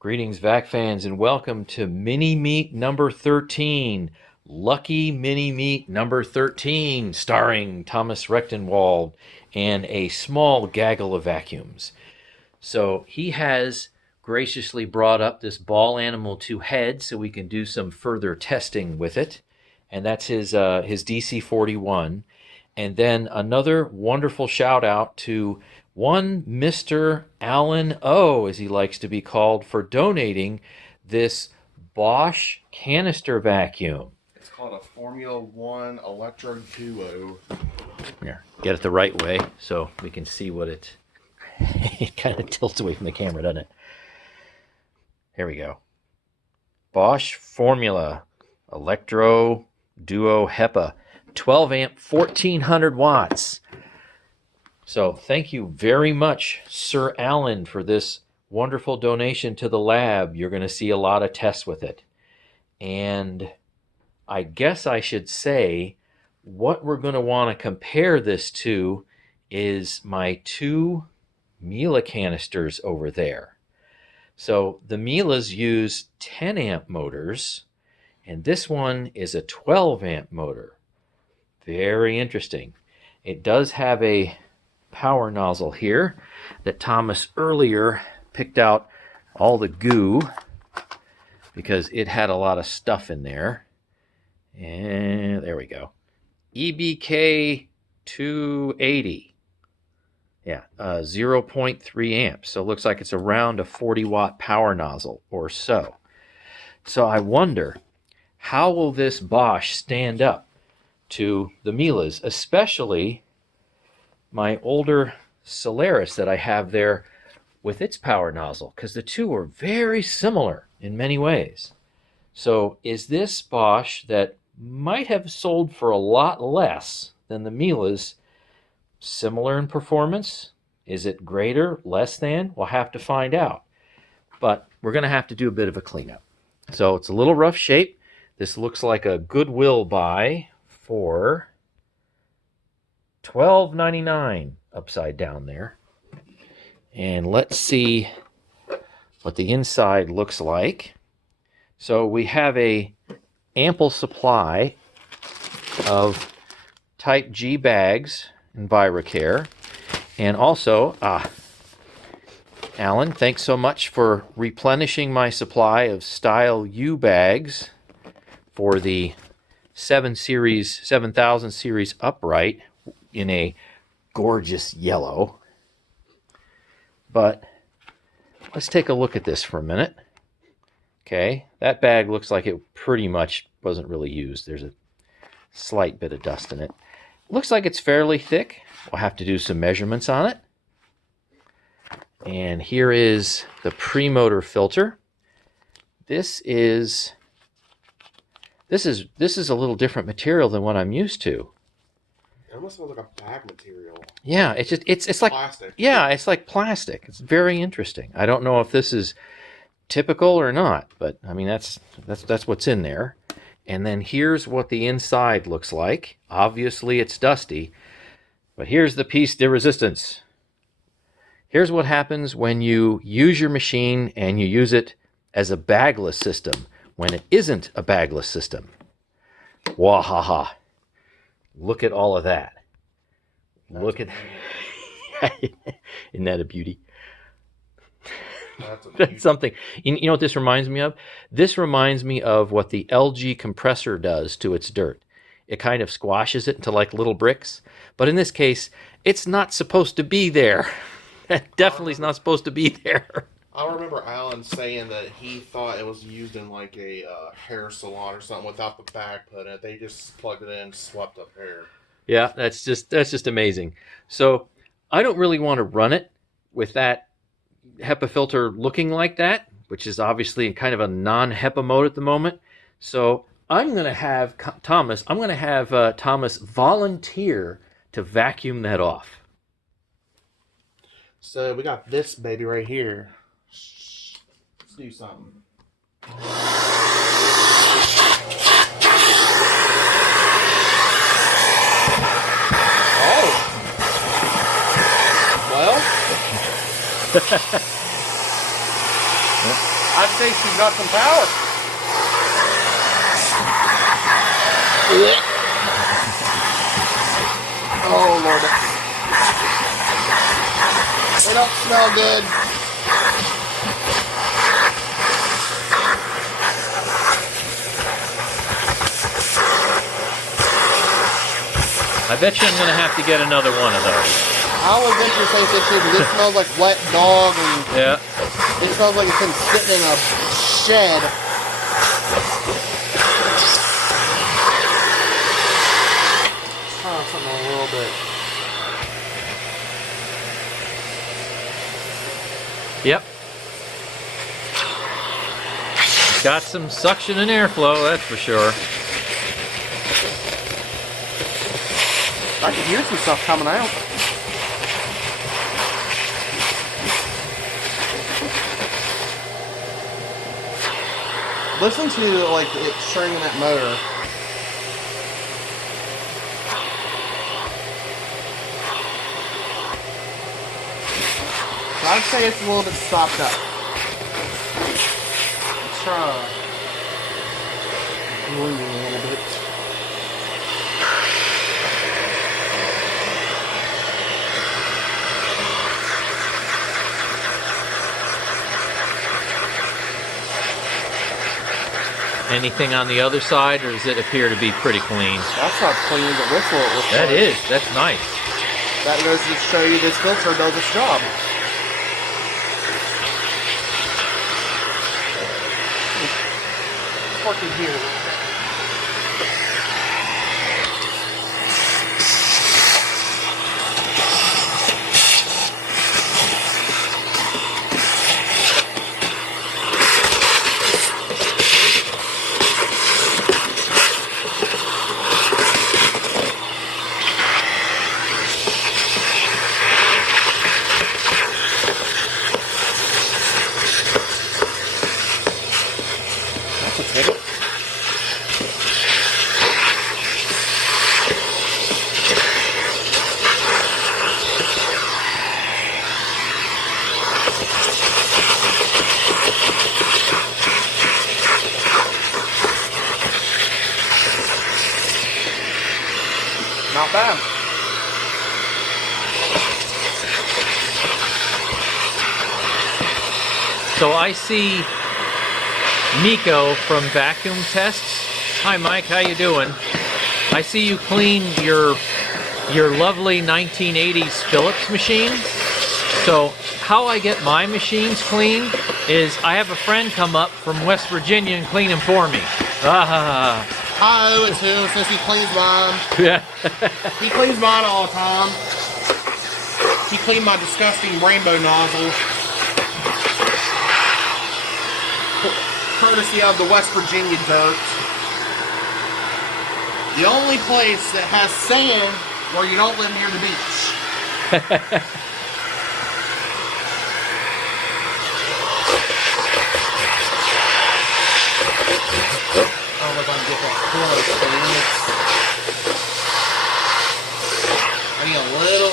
Greetings, VAC fans, and welcome to Mini Meet number 13. Lucky Mini Meet number 13, starring Thomas Rechtenwald and a small gaggle of vacuums. So he has graciously brought up this ball animal to head so we can do some further testing with it. And that's his DC-41. And then another wonderful shout out to one Mr. Alan O, as he likes to be called, for donating this Bosch canister vacuum. It's called a Formula One Electro Duo. Here, get it the right way so we can see what it kind of tilts away from the camera, doesn't it? Here we go. Bosch Formula Electro Duo HEPA, 12 amp, 1400 watts. So thank you very much, Sir Alan, for this wonderful donation to the lab. You're going to see a lot of tests with it. And I guess I should say what we're going to want to compare this to is my two Miele canisters over there. So the Miele's use 10 amp motors, and this one is a 12 amp motor. Very interesting. It does have a power nozzle here that Thomas earlier picked out all the goo because it had a lot of stuff in there. And there we go. EBK 280. Yeah, 0.3 amps. So it looks like it's around a 40 watt power nozzle or so. So I wonder, how will this Bosch stand up to the Miele's, especially my older Solaris that I have there with its power nozzle, because the two are very similar in many ways. So is this Bosch that might have sold for a lot less than the Miele's similar in performance? Is it greater, less than? We'll have to find out. But we're going to have to do a bit of a cleanup. So it's a little rough shape. This looks like a Goodwill buy for $12.99 upside down there. And let's see what the inside looks like. So we have a ample supply of type G bags in EnviroCare. And also, Alan, thanks so much for replenishing my supply of Style U bags for the 7000 series upright in a gorgeous yellow. But let's take a look at this for a minute. Okay, that bag looks like it pretty much wasn't really used. There's a slight bit of dust in it. Looks like it's fairly thick. We'll have to do some measurements on it. And here is the pre-motor filter. This is a little different material than what I'm used to. It almost smells like a bag material. Yeah, it's like plastic. Yeah, it's like plastic. It's very interesting. I don't know if this is typical or not, but I mean that's what's in there. And then here's what the inside looks like. Obviously it's dusty, but here's the piece de resistance. Here's what happens when you use your machine and you use it as a bagless system when it isn't a bagless system. Wahaha. Look at all of that. Look at isn't that a beauty? That's something. You know what this reminds me of? This reminds me of what the LG compressor does to its dirt. It kind of squashes it into like little bricks. But in this case, it's not supposed to be there. That definitely is not supposed to be there. I remember Alan saying that he thought it was used in like a hair salon or something without the bag put in it. They just plugged it in, swept up hair. Yeah, that's just amazing. So I don't really want to run it with that HEPA filter looking like that, which is obviously in kind of a non-HEPA mode at the moment. So I'm going to have Thomas volunteer to vacuum that off. So we got this baby right here. Let's do something. Oh! Well, I'd say she's got some power. Oh, Lord. They don't smell good. I bet you I'm going to have to get another one of those. I was venture to say this smells like wet dog, and Yeah. it smells like it's been sitting in a shed. Try something a little bit. Yep. Got some suction and airflow, that's for sure. I can hear some stuff coming out. Listen to like it churning that motor. So I'd say it's a little bit stopped up. Let's try moving a little bit. Anything on the other side, or does it appear to be pretty clean? That's not clean, but whistle it looks That like. is. That's nice. That goes to show you this filter does its job. It's working here. That's a ticket. Not bad. So I see Nico from Vacuum Tests. Hi Mike, how you doing? I see you clean your lovely 1980s Philips machine. So how I get my machines clean is I have a friend come up from West Virginia and clean them for me. Ah, I owe it to him since he cleans mine. yeah. He cleans mine all the time. He cleaned my disgusting rainbow nozzle. Courtesy of the West Virginia dirt. The only place that has sand where you don't live near the beach. I don't know if I can get that corner clean. I need a little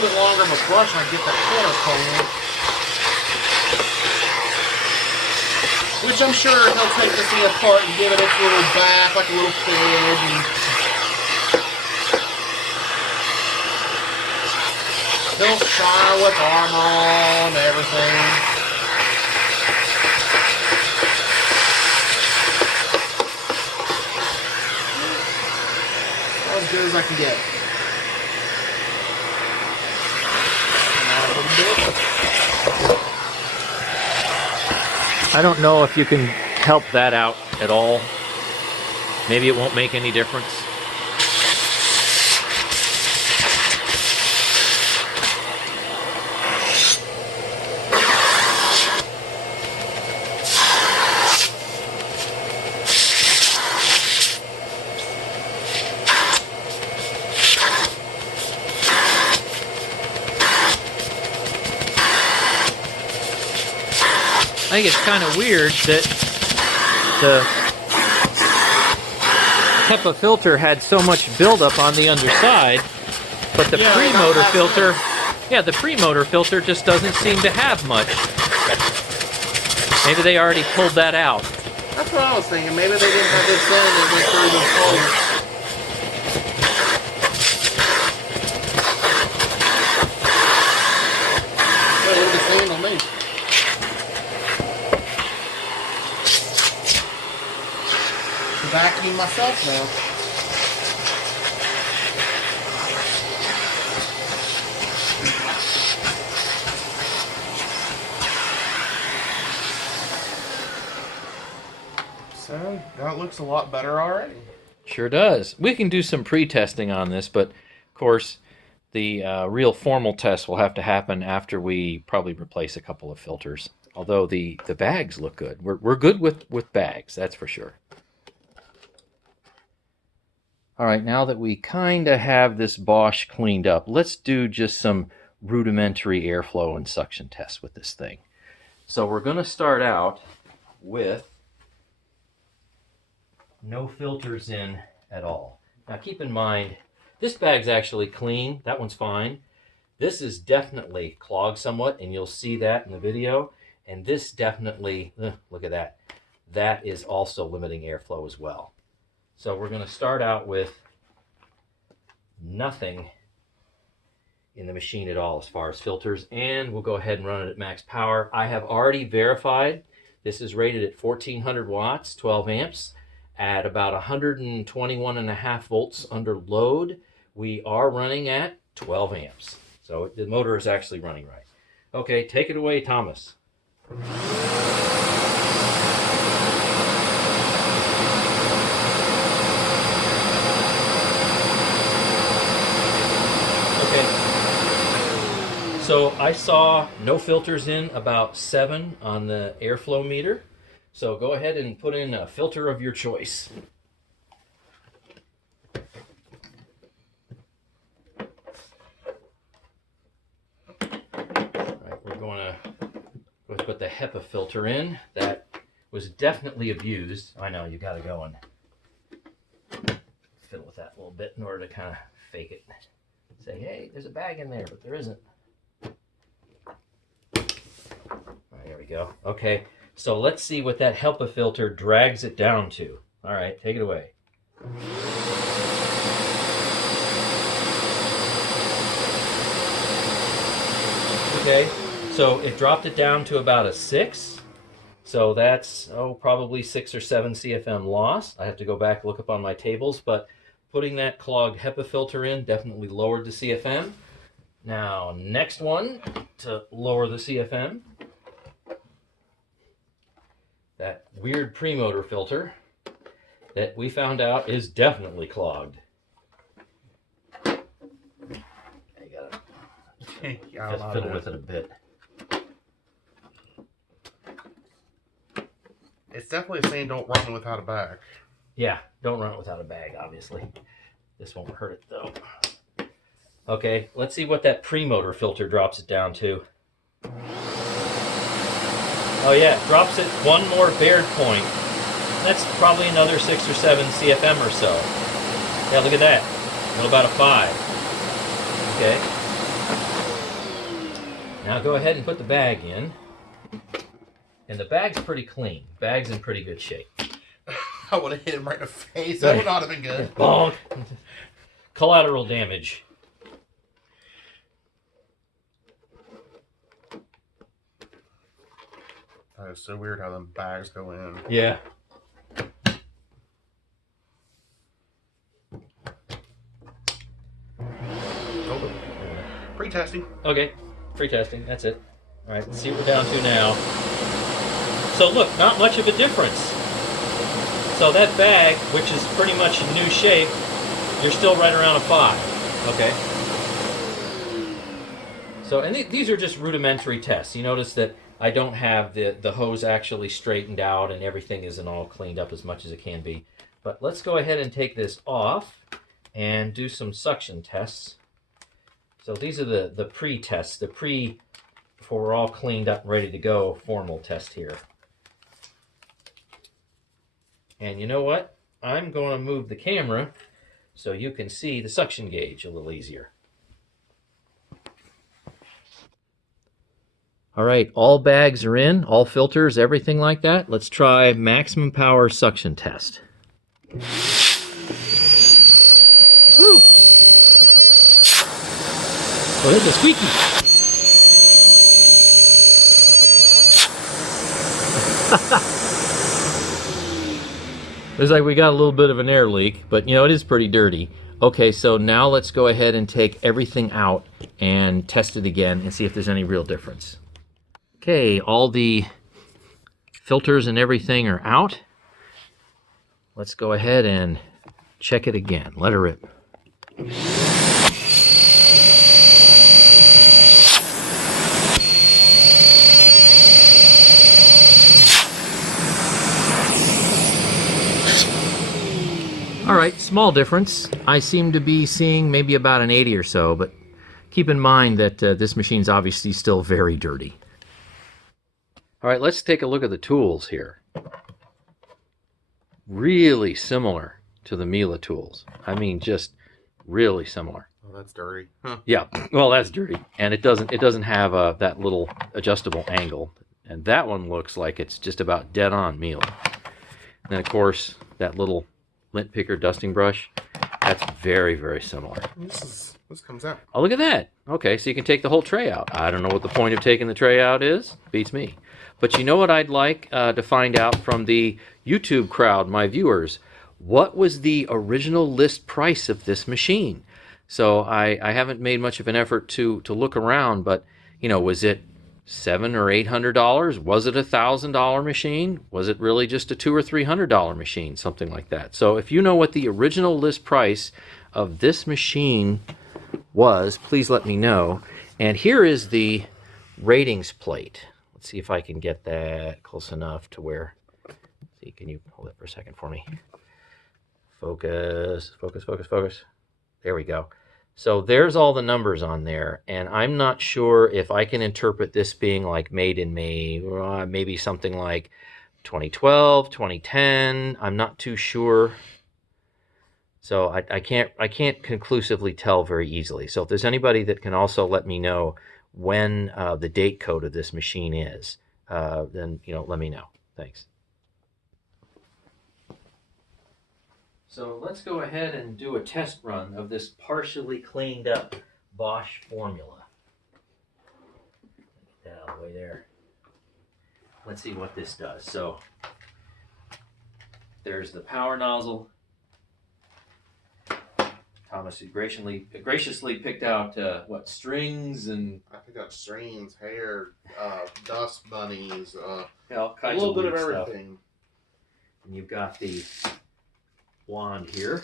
bit longer of a brush and I get that corner clean. Which I'm sure he'll take this thing apart and give it its little bath like a little kid. And he'll shine with armor on and everything. As good as I can get. Now a little bit. I don't know if you can help that out at all. Maybe it won't make any difference. I think it's kind of weird that the HEPA filter had so much buildup on the underside, but the pre-motor filter, the pre-motor filter just doesn't seem to have much. Maybe they already pulled that out. That's what I was thinking. Maybe they didn't have this in and they threw this hole. Wait, look at the sand on me. I'm vacuuming myself now. So, that looks a lot better already. Sure does. We can do some pre-testing on this, but of course, the real formal test will have to happen after we probably replace a couple of filters. Although the bags look good. We're good with bags, that's for sure. All right, now that we kind of have this Bosch cleaned up, let's do just some rudimentary airflow and suction tests with this thing. So we're going to start out with no filters in at all. Now keep in mind, this bag's actually clean. That one's fine. This is definitely clogged somewhat, and you'll see that in the video. And this definitely, look at that. That is also limiting airflow as well. So we're going to start out with nothing in the machine at all as far as filters, and we'll go ahead and run it at max power. I have already verified this is rated at 1400 watts, 12 amps, at about 121.5 volts under load. We are running at 12 amps. So the motor is actually running right. Okay, take it away, Thomas. So I saw no filters in about 7 on the airflow meter. So go ahead and put in a filter of your choice. All right, we're going to put the HEPA filter in. That was definitely abused. I know, you got to go and fiddle with that a little bit in order to kind of fake it. Say, hey, there's a bag in there, but there isn't. There we go. Okay, so let's see what that HEPA filter drags it down to. All right, take it away. Okay, so it dropped it down to about a 6. So that's, probably 6 or 7 CFM loss. I have to go back and look up on my tables, but putting that clogged HEPA filter in definitely lowered the CFM. Now, next one to lower the CFM. That weird premotor filter that we found out is definitely clogged. I gotta just fiddle with it a bit. It's definitely saying don't run without a bag. Yeah, don't run it without a bag, obviously. This won't hurt it, though. Okay, let's see what that premotor filter drops it down to. Oh yeah, it drops it 1 more Baird point. That's probably another 6 or 7 CFM or so. Yeah, look at that. What about a 5? Okay. Now go ahead and put the bag in. And the bag's pretty clean. Bag's in pretty good shape. I would have hit him right in the face. That would not have been good. Bonk. Collateral damage. That is so weird how them bags go in. Yeah. Oh, pre-testing. Okay, pre-testing, that's it. All right, let's see what we're down to now. So look, not much of a difference. So that bag, which is pretty much in new shape, you're still right around a 5. Okay. So, and these are just rudimentary tests. You notice that I don't have the hose actually straightened out and everything isn't all cleaned up as much as it can be. But let's go ahead and take this off and do some suction tests. So these are the pre-tests, before we're all cleaned up and ready to go, formal test here. And you know what? I'm going to move the camera so you can see the suction gauge a little easier. All right, all bags are in, all filters, everything like that. Let's try maximum power suction test. Woo! Oh, that's a squeaky. Looks like we got a little bit of an air leak, but you know, it is pretty dirty. Okay, so now let's go ahead and take everything out and test it again and see if there's any real difference. Okay, all the filters and everything are out. Let's go ahead and check it again. Let her rip. All right, small difference. I seem to be seeing maybe about an 80 or so, but keep in mind that this machine's obviously still very dirty. All right, let's take a look at the tools here. Really similar to the Miele tools. I mean, just really similar. Oh, that's dirty. Huh. Yeah, well, that's dirty, and it doesn't have that little adjustable angle, and that one looks like it's just about dead on Miele. And then, of course, that little lint picker dusting brush, that's very, very similar. This comes out. Oh, look at that. Okay, so you can take the whole tray out. I don't know what the point of taking the tray out is. Beats me. But you know what I'd like to find out from the YouTube crowd, my viewers? What was the original list price of this machine? So I haven't made much of an effort to look around, but, you know, was it $700 or $800? Was it $1,000 machine? Was it really just a $200 or $300 machine? Something like that. So if you know what the original list price of this machine was, please let me know. And here is the ratings plate. Let's see if I can get that close enough to where, see, can you hold it for a second for me? Focus, focus, focus, focus. There we go. So there's all the numbers on there, and I'm not sure if I can interpret this being like made in May, maybe something like 2012, 2010. I'm not too sure. So I can't conclusively tell very easily. So if there's anybody that can also let me know when the date code of this machine is, then, you know, let me know. Thanks. So let's go ahead and do a test run of this partially cleaned up Bosch formula. Get that out of the way there. Let's see what this does. So there's the power nozzle. Thomas graciously picked out what, strings and I picked out strings, hair, dust bunnies, all a kinds little of bit of weird stuff. everything. And you've got the wand here.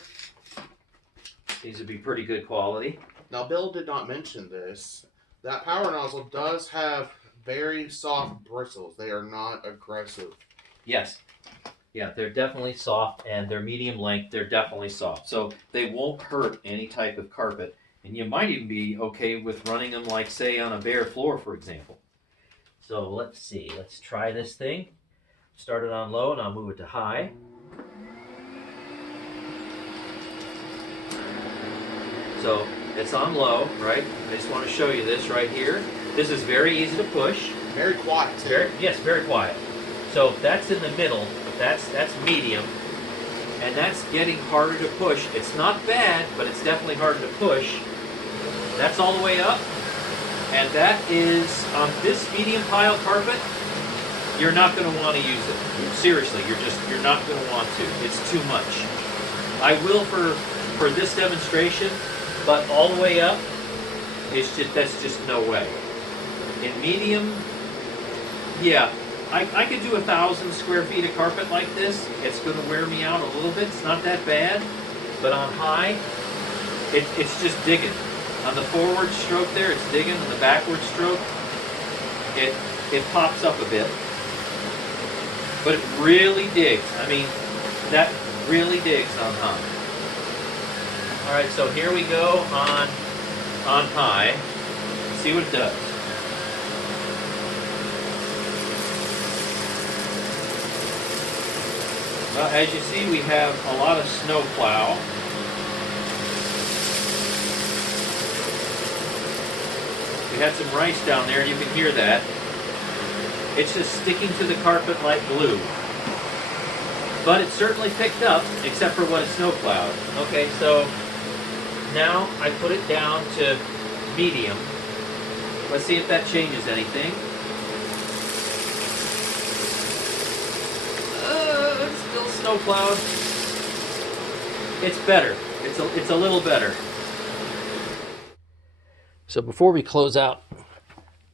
Seems to be pretty good quality. Now, Bill did not mention this. That power nozzle does have very soft bristles. They are not aggressive. Yes. Yeah, they're definitely soft, and they're medium length. They're definitely soft. So they won't hurt any type of carpet. And you might even be okay with running them, like, say, on a bare floor, for example. So let's see. Let's try this thing. Start it on low, and I'll move it to high. So it's on low, right? I just want to show you this right here. This is very easy to push. Very quiet, too. Yes, very quiet. So that's in the middle. That's medium. And that's getting harder to push. It's not bad, but it's definitely harder to push. That's all the way up. And that is, on this medium pile carpet, you're not going to want to use it. Seriously, you're not going to want to. It's too much. I will for this demonstration, but all the way up, that's just no way. In medium, yeah, I could do 1,000 square feet of carpet like this. It's going to wear me out a little bit. It's not that bad. But on high, it's just digging. On the forward stroke there, it's digging. On the backward stroke, it pops up a bit. But it really digs. I mean, that really digs on high. All right, so here we go on high. Let's see what it does. Well, as you see, we have a lot of snow plow. We had some rice down there, and you can hear that. It's just sticking to the carpet like glue. But it's certainly picked up, except for when it's snow plowed. Okay, so now I put it down to medium. Let's see if that changes anything. It's still snow plowed. It's better. It's a little better. So before we close out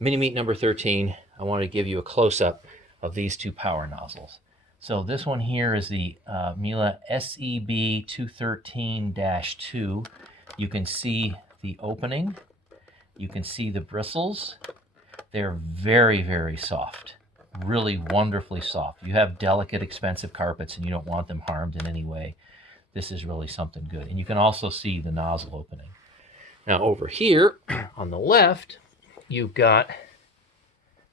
Mini Meat number 13, I want to give you a close-up of these two power nozzles. So this one here is the Miele SEB 213-2. You can see the opening. You can see the bristles. They're very, very soft. Really wonderfully soft. You have delicate, expensive carpets and you don't want them harmed in any way. This is really something good. And you can also see the nozzle opening. Now over here on the left, you've got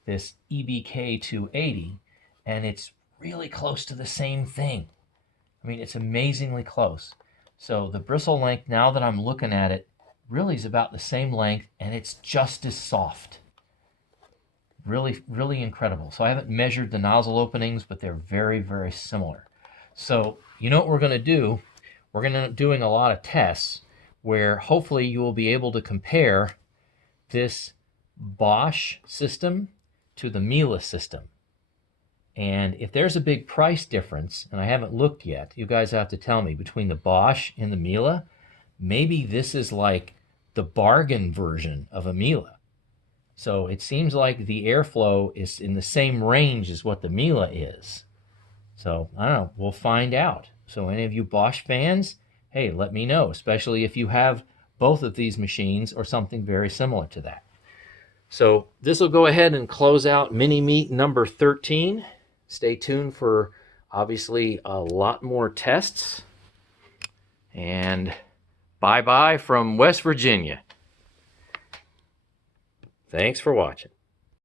this EBK 280, and it's really close to the same thing. I mean, it's amazingly close. So the bristle length, now that I'm looking at it, really is about the same length, and it's just as soft. Really, really incredible. So I haven't measured the nozzle openings, but they're very, very similar. So you know what we're going to do? We're going to doing a lot of tests where hopefully you will be able to compare this Bosch system to the Miele system. And if there's a big price difference, and I haven't looked yet, you guys have to tell me, between the Bosch and the Miele, maybe this is like the bargain version of a Miele. So it seems like the airflow is in the same range as what the Miele is. So I don't know, we'll find out. So any of you Bosch fans, hey, let me know, especially if you have both of these machines or something very similar to that. So this will go ahead and close out Mini Meat number 13. Stay tuned for obviously a lot more tests. And bye-bye from West Virginia. Thanks for watching.